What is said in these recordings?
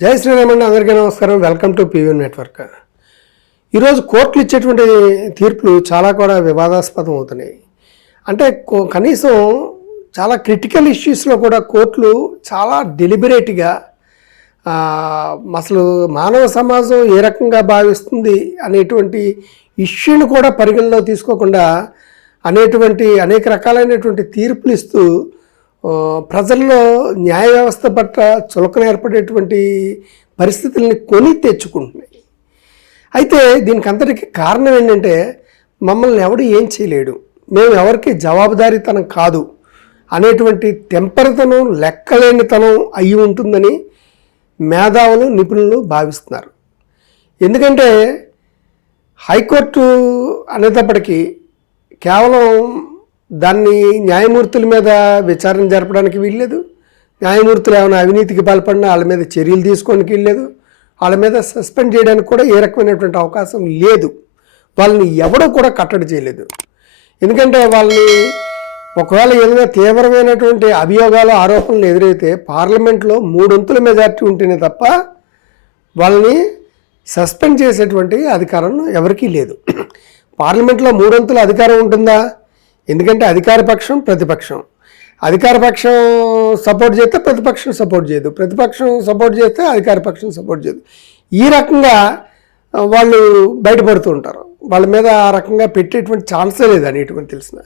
జై శ్రీరామండి అందరికీ నమస్కారం. Welcome to PV network. ఈరోజు కోర్టులు ఇచ్చేటువంటి తీర్పులు చాలా కూడా వివాదాస్పదం అవుతున్నాయి. అంటే కనీసం చాలా క్రిటికల్ ఇష్యూస్లో కూడా కోర్టులు చాలా డెలిబరేట్గా అసలు మానవ సమాజం ఏ రకంగా భావిస్తుంది అనేటువంటి ఇష్యూని కూడా పరిగణలో తీసుకోకుండా అనేటువంటి అనేక రకాలైనటువంటి తీర్పులు ఇస్తూ ప్రజల్లో న్యాయ వ్యవస్థ పట్ల చులకన ఏర్పడేటువంటి పరిస్థితుల్ని కొని తెచ్చుకుంటున్నాయి. అయితే దీనికి అంతటికి కారణం ఏంటంటే మమ్మల్ని ఎవడు ఏం చేయలేడు. మేము ఎవరికి జవాబుదారీతనం కాదు అనేటువంటి తెంపరితనం లెక్కలేనితనం అయి ఉంటుందని మేధావులు నిపుణులు భావిస్తున్నారు. ఎందుకంటే హైకోర్టు అనేటప్పటికీ కేవలం దాన్ని న్యాయమూర్తుల మీద విచారణ జరపడానికి వీల్లేదు. న్యాయమూర్తులు ఏమైనా అవినీతికి పాల్పడినా వాళ్ళ మీద చర్యలు తీసుకోవడానికి వీల్లేదు. వాళ్ళ మీద సస్పెండ్ చేయడానికి కూడా ఏ రకమైనటువంటి అవకాశం లేదు. వాళ్ళని ఎవడో కూడా కట్టడి చేయలేదు. ఎందుకంటే వాళ్ళని ఒకవేళ ఏదైనా తీవ్రమైనటువంటి అభియోగాలు ఆరోపణలు ఎదురైతే పార్లమెంట్లో మూడొంతుల మెజార్టీ ఉంటేనే తప్ప వాళ్ళని సస్పెండ్ చేసేటువంటి అధికారం ఎవరికీ లేదు. పార్లమెంట్లో మూడొంతుల అధికారం ఉంటుందా? ఎందుకంటే అధికార పక్షం ప్రతిపక్షం. అధికార పక్షం సపోర్ట్ చేస్తే ప్రతిపక్షం సపోర్ట్ చేయదు. ప్రతిపక్షం సపోర్ట్ చేస్తే అధికార పక్షం సపోర్ట్ చేయదు. ఈ రకంగా వాళ్ళు బయటపడుతూ ఉంటారు. వాళ్ళ మీద ఆ రకంగా పెట్టేటువంటి ఛాన్సే లేదు అనేటువంటి తెలిసిన.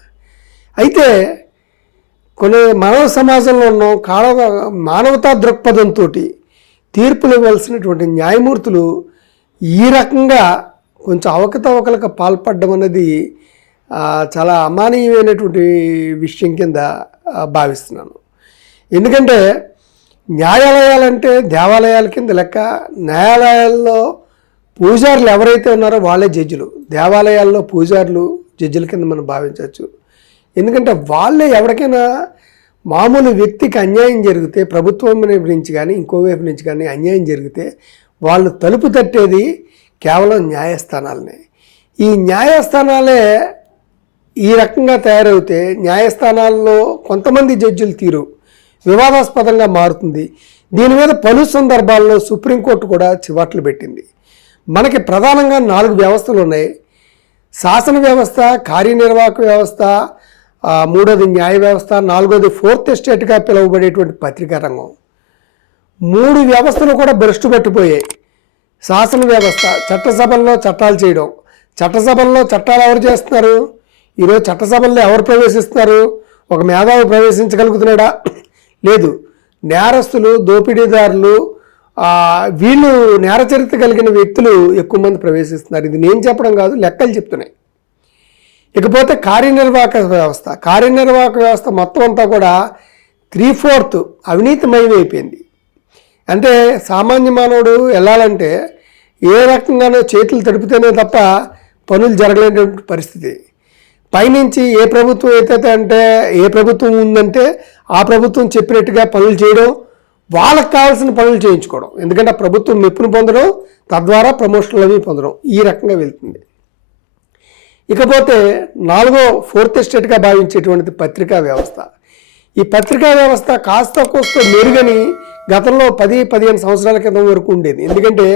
అయితే కొన్ని మానవ సమాజంలో ఉన్న. కాడ మానవతా దృక్పథంతో తీర్పులు ఇవ్వాల్సినటువంటి న్యాయమూర్తులు ఈ రకంగా కొంచెం అవకతవకలకు పాల్పడడం అనేది చాలా అమానీయమైనటువంటి విషయం కింద భావిస్తున్నాను. ఎందుకంటే న్యాయాలయాలంటే దేవాలయాల కింద లెక్క న్యాయాలయాల్లో పూజారులు ఎవరైతే ఉన్నారో వాళ్ళే జడ్జిలు. దేవాలయాల్లో పూజారులు జడ్జిల కింద మనం భావించవచ్చు. ఎందుకంటే వాళ్ళే ఎవరికైనా మామూలు వ్యక్తికి అన్యాయం జరిగితే ప్రభుత్వం నుంచి కానీ ఇంకో వైపు నుంచి కానీ అన్యాయం జరిగితే వాళ్ళు తలుపు తట్టేది కేవలం న్యాయస్థానాలనే. ఈ న్యాయస్థానాలే ఈ రకంగా తయారవుతే న్యాయస్థానాల్లో కొంతమంది జడ్జిలు తీరు వివాదాస్పదంగా మారుతుంది. దీని మీద పలు సందర్భాల్లో సుప్రీంకోర్టు కూడా చివాట్లు పెట్టింది. మనకి ప్రధానంగా నాలుగు వ్యవస్థలు ఉన్నాయి. శాసన వ్యవస్థ కార్యనిర్వాహక వ్యవస్థ మూడోది న్యాయ వ్యవస్థ నాలుగోది ఫోర్త్ ఎస్టేట్గా పిలువబడేటువంటి పత్రికా రంగం. మూడు వ్యవస్థలు కూడా భ్రష్టు పట్టిపోయాయి. శాసన వ్యవస్థ చట్టసభల్లో చట్టాలు చేయడం. చట్టసభల్లో చట్టాలు ఎవరు చేస్తున్నారు? ఈరోజు చట్టసభల్లో ఎవరు ప్రవేశిస్తున్నారు? ఒక మేధావి ప్రవేశించగలుగుతున్నాడా? లేదు. నేరస్తులు దోపిడీదారులు వీళ్ళు నేర చరిత్ర కలిగిన వ్యక్తులు ఎక్కువ మంది ప్రవేశిస్తున్నారు. ఇది నేను చెప్పడం కాదు లెక్కలు చెప్తున్నాయి. ఇకపోతే కార్యనిర్వాహక వ్యవస్థ. కార్యనిర్వాహక వ్యవస్థ మొత్తం అంతా కూడా త్రీ ఫోర్త్ అవినీతిమయమైపోయింది. అంటే సామాన్య మానవుడు వెళ్ళాలంటే ఏ రకంగానో చేతులు తడిపితేనే తప్ప పనులు జరగలేనటువంటి పరిస్థితి. పైనుంచి ఏ ప్రభుత్వం అయితే అంటే ఏ ప్రభుత్వం ఉందంటే ఆ ప్రభుత్వం చెప్పినట్టుగా పనులు చేయడం వాళ్ళకి కావాల్సిన పనులు చేయించుకోవడం. ఎందుకంటే ఆ ప్రభుత్వం మెప్పును పొందడం తద్వారా ప్రమోషన్లు అవి పొందడం ఈ రకంగా వెళ్తుంది. ఇకపోతే నాలుగో ఫోర్త్ ఎస్టేట్గా భావించేటువంటిది పత్రికా వ్యవస్థ. ఈ పత్రికా వ్యవస్థ కాస్త కోస్త మెరుగని గతంలో పది పదిహేను సంవత్సరాల క్రితం వరకు ఉండేది. ఎందుకంటే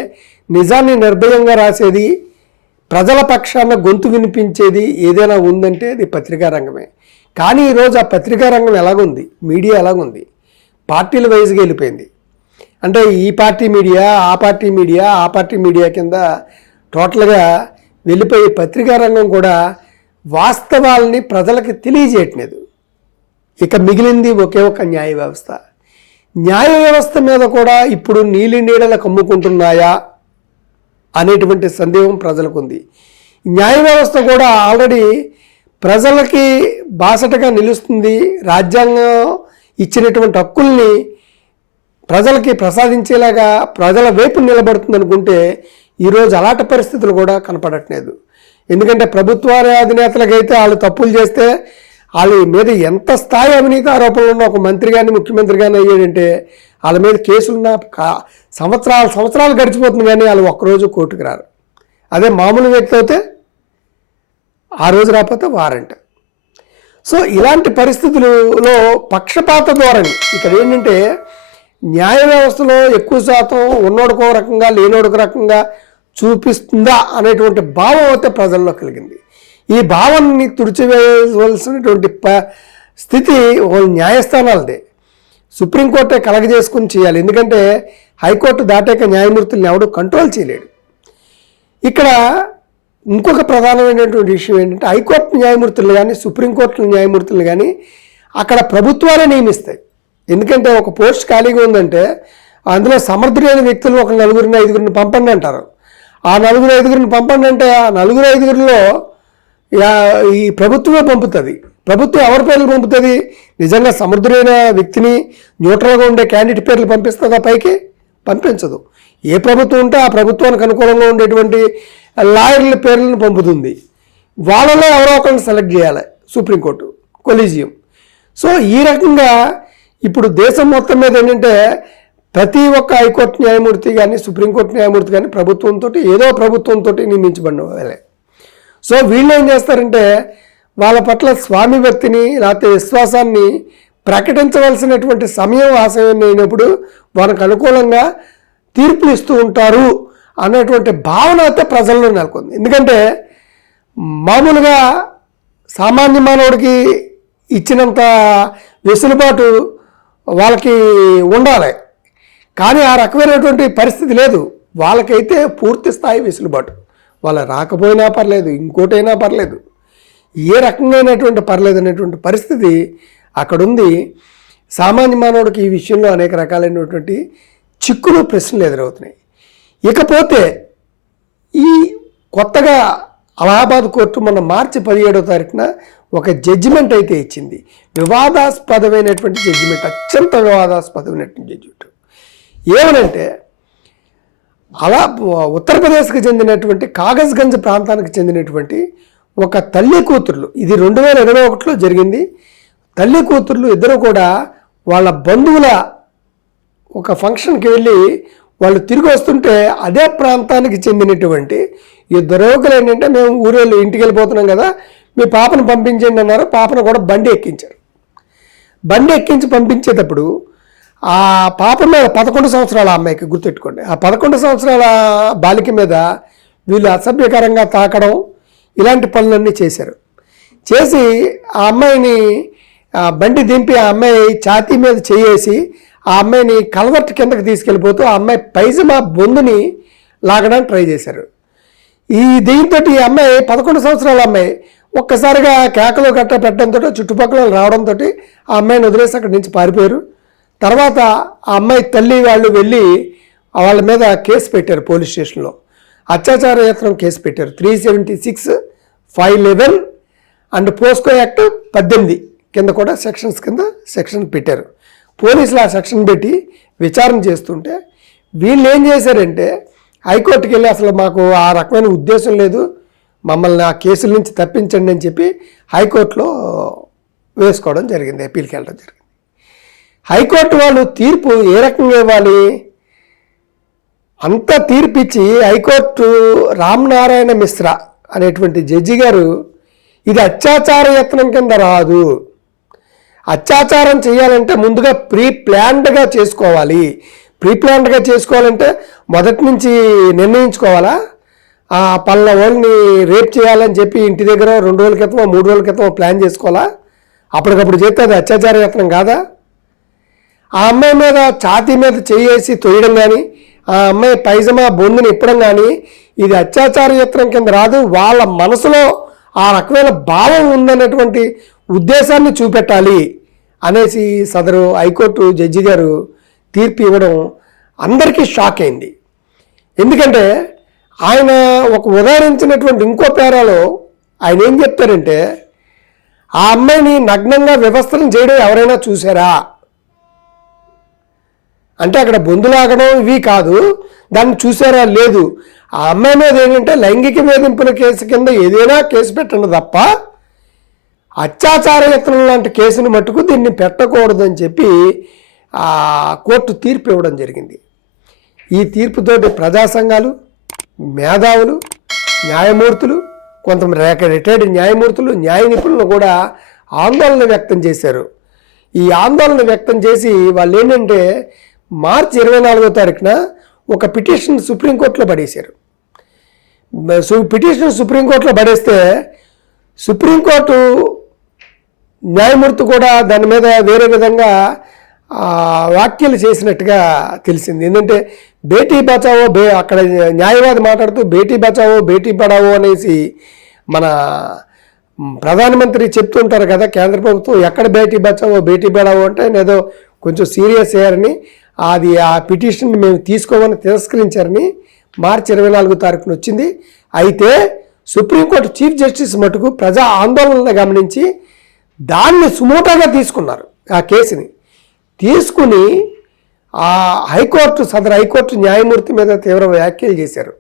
నిజాన్ని నిర్భయంగా రాసేది ప్రజల పక్షాన గొంతు వినిపించేది ఏదైనా ఉందంటే అది పత్రికా రంగమే. కానీ ఈరోజు ఆ పత్రికా రంగం ఎలాగుంది? మీడియా ఎలాగుంది? పార్టీల వైజ్గా వెళ్ళిపోయింది అంటే ఈ పార్టీ మీడియా ఆ పార్టీ మీడియా ఆ పార్టీ మీడియా కింద టోటల్గా వెళ్ళిపోయి పత్రికా రంగం కూడా వాస్తవాల్ని ప్రజలకు తెలియజేయట్లేదు. ఇక మిగిలింది ఒకే ఒక న్యాయ వ్యవస్థ. న్యాయ వ్యవస్థ మీద కూడా ఇప్పుడు నీలి నీడలకు అమ్ముకుంటున్నాయా అనేటువంటి సందేహం ప్రజలకు ఉంది న్యాయ వ్యవస్థ కూడా ఆల్రెడీ ప్రజలకి బాసటగా నిలుస్తుంది. రాజ్యాంగం ఇచ్చినటువంటి హక్కుల్ని ప్రజలకి ప్రసాదించేలాగా ప్రజల వైపు నిలబడుతుంది అనుకుంటే ఈరోజు అలాంటి పరిస్థితులు కూడా కనపడట్లేదు. ఎందుకంటే ప్రభుత్వ అధినేతలకైతే వాళ్ళు తప్పులు చేస్తే వాళ్ళ మీద ఎంత స్థాయి అవినీతి ఆరోపణలు ఉన్న ఒక మంత్రి కానీ ముఖ్యమంత్రి కానీ అయ్యాడంటే వాళ్ళ మీద కేసులున్న సంవత్సరాలు సంవత్సరాలు గడిచిపోతుంది కానీ వాళ్ళు ఒక్కరోజు కోర్టుకు రారు. అదే మామూలు వ్యక్తి అయితే ఆ రోజు రాకపోతే వారంట్. సో ఇలాంటి పరిస్థితులలో పక్షపాత ధోరణి ఇక్కడ ఏంటంటే న్యాయ వ్యవస్థలో ఎక్కువ శాతం ఉన్నోడుకో రకంగా లేనోడుకు రకంగా చూపిస్తుందా అనేటువంటి భావం అయితే ప్రజల్లో కలిగింది. ఈ భావాన్ని తుడిచివేయవలసినటువంటి ప స్థితి న్యాయస్థానాలదే. సుప్రీంకోర్టే కలగజేసుకుని చేయాలి. ఎందుకంటే హైకోర్టు దాటాక న్యాయమూర్తుల్ని ఎవడు కంట్రోల్ చేయలేడు. ఇక్కడ ఇంకొక ప్రధానమైనటువంటి విషయం ఏంటంటే హైకోర్టు న్యాయమూర్తులు కానీ సుప్రీంకోర్టు న్యాయమూర్తులు కానీ అక్కడ ప్రభుత్వాలే నియమిస్తాయి. ఎందుకంటే ఒక పోస్ట్ ఖాళీగా ఉందంటే అందులో సమర్థులైన వ్యక్తులు ఒక నలుగురిని ఐదుగురిని పంపండి అంటారు. ఆ నలుగురు ఐదుగురిని పంపండి అంటే ఆ నలుగురు ఐదుగురిలో ఈ ప్రభుత్వమే పంపుతుంది. ప్రభుత్వం ఎవరి పేర్లు పంపుతుంది? నిజంగా సమర్థుడైన వ్యక్తిని న్యూట్రల్గా ఉండే క్యాండిడేట్ పేర్లు పంపిస్తుందా పైకి? పంపించదు. ఏ ప్రభుత్వం ఉంటే ఆ ప్రభుత్వానికి అనుకూలంగా ఉండేటువంటి లాయర్ల పేర్లను పంపుతుంది. వాళ్ళలో ఎవరో ఒకరిని సెలెక్ట్ చేయాలి సుప్రీంకోర్టు కొలీజియం. సో ఈ రకంగా ఇప్పుడు దేశం మొత్తం మీద ఏంటంటే ప్రతి ఒక్క హైకోర్టు న్యాయమూర్తి కానీ సుప్రీంకోర్టు న్యాయమూర్తి కానీ ప్రభుత్వంతో ఏదో ప్రభుత్వంతో నియమించబడిన వాళ్ళే. సో వీళ్ళు ఏం చేస్తారంటే వాళ్ళ పట్ల స్వామి భక్తిని లేకపోతే విశ్వాసాన్ని ప్రకటించవలసినటువంటి సమయం ఆశయం అయినప్పుడు వాళ్ళకు అనుకూలంగా తీర్పులు ఇస్తూ ఉంటారు అనేటువంటి భావన అయితే ప్రజల్లో నెలకొంది. ఎందుకంటే మామూలుగా సామాన్య మానవుడికి ఇచ్చినంత వెసులుబాటు వాళ్ళకి ఉండాలి. కానీ ఆ రకమైనటువంటి పరిస్థితి లేదు. వాళ్ళకైతే పూర్తి స్థాయి వెసులుబాటు. వాళ్ళ రాకపోయినా పర్లేదు ఇంకోటైనా పర్లేదు. ఏ రకంగానటువంటి పర్లేదనేటువంటి పరిస్థితి అక్కడుంది. సామాన్య మానవుడికి ఈ విషయంలో అనేక రకాలైనటువంటి చిక్కులు ప్రశ్నలు ఎదురవుతున్నాయి. ఇకపోతే ఈ కొత్తగా అలహాబాద్ కోర్టు మొన్న మార్చి పదిహేడో తారీఖున ఒక జడ్జిమెంట్ అయితే ఇచ్చింది. వివాదాస్పదమైనటువంటి జడ్జిమెంట్ అత్యంత వివాదాస్పదమైనటువంటి జడ్జిమెంట్ ఏమనంటే అలా ఉత్తరప్రదేశ్కి చెందినటువంటి కాగజ్గంజ్ ప్రాంతానికి చెందినటువంటి ఒక తల్లి కూతుర్లు. ఇది రెండు వేల ఇరవై ఒకటిలో జరిగింది. తల్లి కూతుర్లు ఇద్దరు కూడా వాళ్ళ బంధువుల ఒక ఫంక్షన్కి వెళ్ళి వాళ్ళు తిరిగి వస్తుంటే అదే ప్రాంతానికి చెందినటువంటి ఇద్దరు యువకులు ఏంటంటే మేము ఊరేళ్ళు ఇంటికి వెళ్ళిపోతున్నాం కదా మీ పాపను పంపించండి అన్నారు. పాపను కూడా బండి ఎక్కించారు. బండి ఎక్కించి పంపించేటప్పుడు ఆ పాప మీద పదకొండు సంవత్సరాల అమ్మాయికి గుర్తెట్టుకోండి ఆ పదకొండు సంవత్సరాల బాలిక మీద వీళ్ళు అసభ్యకరంగా తాకడం ఇలాంటి పనులన్నీ చేశారు. చేసి ఆ అమ్మాయిని ఆ బండి దింపి ఆ అమ్మాయి ఛాతీ మీద చేయేసి ఆ అమ్మాయిని కలవర్ట్ కిందకి తీసుకెళ్ళిపోతూ ఆ అమ్మాయి పైజమా బొందుని లాగడానికి ట్రై చేశారు. ఈ దీంతో ఈ అమ్మాయి పదకొండు సంవత్సరాల అమ్మాయి ఒక్కసారిగా కేకలు గట్ట పెట్టడంతో చుట్టుపక్కల రావడంతో ఆ అమ్మాయిని వదిలేసి అక్కడి నుంచి పారిపోయారు. తర్వాత ఆ అమ్మాయి తల్లి వాళ్ళు వెళ్ళి వాళ్ళ మీద కేసు పెట్టారు పోలీస్ స్టేషన్లో. అత్యాచార యత్నం కేసు పెట్టారు. Three seventy six five eleven and POCSO act పద్దెనిమిది కింద కూడా సెక్షన్స్ కింద సెక్షన్ పెట్టారు. పోలీసులు ఆ సెక్షన్ పెట్టి విచారణ చేస్తుంటే వీళ్ళు ఏం చేశారంటే హైకోర్టుకి వెళ్ళి అసలు మాకు ఆ రకమైన ఉద్దేశం లేదు మమ్మల్ని ఆ కేసుల నుంచి తప్పించండి అని చెప్పి హైకోర్టులో వేసుకోవడం జరిగింది అప్పీల్కి వెళ్ళడం జరిగింది. హైకోర్టు వాళ్ళు తీర్పు ఏ రకంగా ఇవ్వాలి? అంత తీర్పిచ్చి హైకోర్టు రామనారాయణ మిశ్రా అనేటువంటి జడ్జి గారు ఇది అత్యాచార యత్నం కింద రాదు. అత్యాచారం చేయాలంటే ముందుగా ప్రీ ప్లాన్డ్గా చేసుకోవాలి. ప్రీ ప్లాన్డ్గా చేసుకోవాలంటే మొదటి నుంచి నిర్ణయించుకోవాలా? ఆ పలానా వాళ్ళని రేప్ చేయాలని చెప్పి ఇంటి దగ్గర రెండు రోజుల క్రితమో మూడు రోజుల క్రితం ప్లాన్ చేసుకోవాలా? అప్పటికప్పుడు చేస్తే అది అత్యాచార యత్నం కాదా? ఆ అమ్మాయి మీద ఛాతీ మీద చేయేసి తొయ్యడం కానీ ఆ అమ్మాయి పైజమా బొందుని ఇప్పడం కానీ ఇది అత్యాచార యత్నం కింద రాదు. వాళ్ళ మనసులో ఆ రకమైన భావం ఉందన్నటువంటి ఉద్దేశాన్ని చూపెట్టాలి అనేసి సదరు హైకోర్టు జడ్జి గారు తీర్పు ఇవ్వడం అందరికీ షాక్ అయింది. ఎందుకంటే ఆయన ఒక ఉదాహరించినటువంటి ఇంకో పేరాలో ఆయన ఏం చెప్తారంటే ఆ అమ్మాయిని నగ్నంగా వ్యవస్థను చేయడం ఎవరైనా చూసారా? అంటే అక్కడ బొందులాగడం ఇవి కాదు. దాన్ని చూసారా? లేదు. ఆ అమ్మాయి మీద ఏంటంటే లైంగిక వేధింపుల కేసు కింద ఏదైనా కేసు పెట్టండి తప్ప అత్యాచార యత్నం లాంటి కేసును మట్టుకు దీన్ని పెట్టకూడదని చెప్పి ఆ కోర్టు తీర్పు ఇవ్వడం జరిగింది. ఈ తీర్పుతోటి ప్రజా సంఘాలు మేధావులు న్యాయమూర్తులు కొంతమంది రిటైర్డ్ న్యాయమూర్తులు న్యాయ నిపుణులు కూడా ఆందోళన వ్యక్తం చేశారు. ఈ ఆందోళన వ్యక్తం చేసి వాళ్ళు ఏంటంటే మార్చి ఇరవై నాలుగో తారీఖున ఒక పిటిషన్ సుప్రీంకోర్టులో పడేశారు. పిటిషన్ సుప్రీంకోర్టులో పడేస్తే సుప్రీంకోర్టు న్యాయమూర్తి కూడా దాని మీద వేరే విధంగా వ్యాఖ్యలు చేసినట్టుగా తెలిసింది. ఏంటంటే బేటీ బచావో బే అక్కడ న్యాయవాది మాట్లాడుతూ బేటీ బచావో బేటీ పడావో అనేసి మన ప్రధానమంత్రి చెప్తుంటారు కదా కేంద్ర ప్రభుత్వం ఎక్కడ బేటీ బచావో బేటీ పడావో అంటే ఏదో కొంచెం సీరియస్ అయ్యారని అది ఆ పిటిషన్ మేము తీసుకోమని తిరస్కరించారని మార్చి ఇరవై నాలుగో తారీఖున వచ్చింది. అయితే సుప్రీంకోర్టు చీఫ్ జస్టిస్ మటుకు ప్రజా ఆందోళనలు గమనించి దాన్ని సుమోటాగా తీసుకున్నారు ఆ కేసుని. తీసుకుని ఆ హైకోర్టు సదరు హైకోర్టు న్యాయమూర్తి మీద తీవ్ర వ్యాఖ్యలు చేశారు.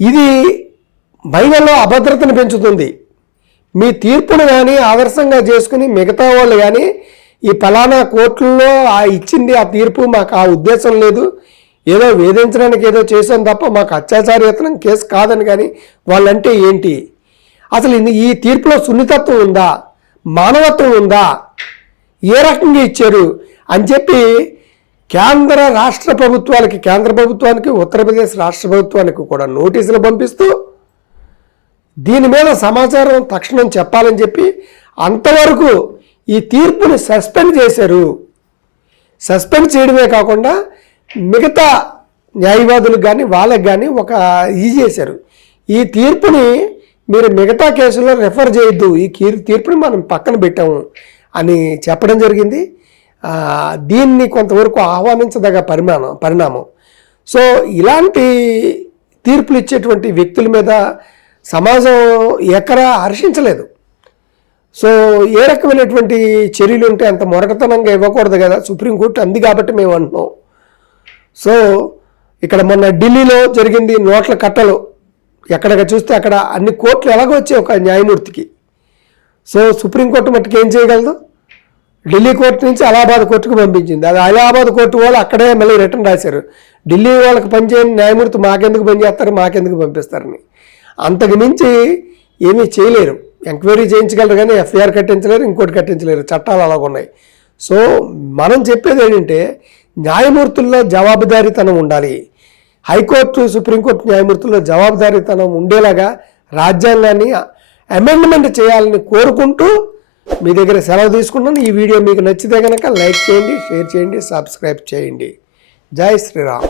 ఇది మహిళల్లో అభద్రతను పెంచుతుంది. మీ తీర్పును కానీ ఆదర్శంగా చేసుకుని మిగతా వాళ్ళు కానీ ఈ ఫలానా కోర్టుల్లో ఆ ఇచ్చింది ఆ తీర్పు మాకు ఆ ఉద్దేశం లేదు. ఏదో వేధించడానికి ఏదో చేశాను తప్ప మాకు అత్యాచారయత్నం కేసు కాదని కానీ వాళ్ళంటే ఏంటి? అసలు ఈ తీర్పులో సున్నితత్వం ఉందా? మానవత్వం ఉందా? ఏ రకంగా ఇచ్చారు? అని చెప్పి కేంద్ర రాష్ట్ర ప్రభుత్వాలకి కేంద్ర ప్రభుత్వానికి ఉత్తరప్రదేశ్ రాష్ట్ర ప్రభుత్వానికి కూడా నోటీసులు పంపిస్తూ దీని మీద సమాచారం తక్షణం చెప్పాలని చెప్పి అంతవరకు ఈ తీర్పుని సస్పెండ్ చేశారు. సస్పెండ్ చేయడమే కాకుండా మిగతా న్యాయవాదులకు కానీ వాళ్ళకి కానీ ఒక ఇది చేశారు. ఈ తీర్పుని మీరు మిగతా కేసుల్లో రెఫర్ చేయొద్దు. ఈ తీర్పుని మనం పక్కన పెట్టాము అని చెప్పడం జరిగింది. దీన్ని కొంతవరకు ఆహ్వానించదగ పరిమాణం పరిణామం. సో ఇలాంటి తీర్పులు ఇచ్చేటువంటి వ్యక్తుల మీద సమాజం ఎక్కడా హర్షించలేదు. సో ఏ రకమైనటువంటి చర్యలు ఉంటే అంత మొరటతనంగా ఇవ్వకూడదు కదా సుప్రీంకోర్టు అంది కాబట్టి మేము అంటున్నాం. సో ఇక్కడ మొన్న ఢిల్లీలో జరిగింది నోట్ల కట్టలు. ఎక్కడ చూస్తే అక్కడ అన్ని కోర్టులు ఎలాగో వచ్చాయి ఒక న్యాయమూర్తికి. సో సుప్రీంకోర్టు మట్టుకు ఏం చేయగలదు? ఢిల్లీ కోర్టు నుంచి అలహాబాద్ కోర్టుకు పంపించింది. అది అలహాబాద్ కోర్టు వాళ్ళు అక్కడే మళ్ళీ రిటర్న్ రాశారు. ఢిల్లీ వాళ్ళకి పనిచేయని న్యాయమూర్తి మాకెందుకు పనిచేస్తారు? మాకెందుకు పంపిస్తారని. అంతకు మించి ఏమీ చేయలేరు. ఎంక్వైరీ చేయించగలరు కానీ ఎఫ్ఐఆర్ కట్టించలేరు ఇంకోటి కట్టించలేరు. చట్టాలు అలాగ ఉన్నాయి. సో మనం చెప్పేది ఏంటంటే న్యాయమూర్తుల్లో జవాబుదారీతనం ఉండాలి. హైకోర్టు సుప్రీంకోర్టు న్యాయమూర్తుల్లో జవాబుదారీతనం ఉండేలాగా రాజ్యాంగాన్ని అమెండ్మెంట్ చేయాలని కోరుకుంటూ మీ దగ్గర సెలవు తీసుకున్నాను. ఈ వీడియో మీకు నచ్చితే కనుక లైక్ చేయండి షేర్ చేయండి సబ్స్క్రైబ్ చేయండి. జై శ్రీరామ్.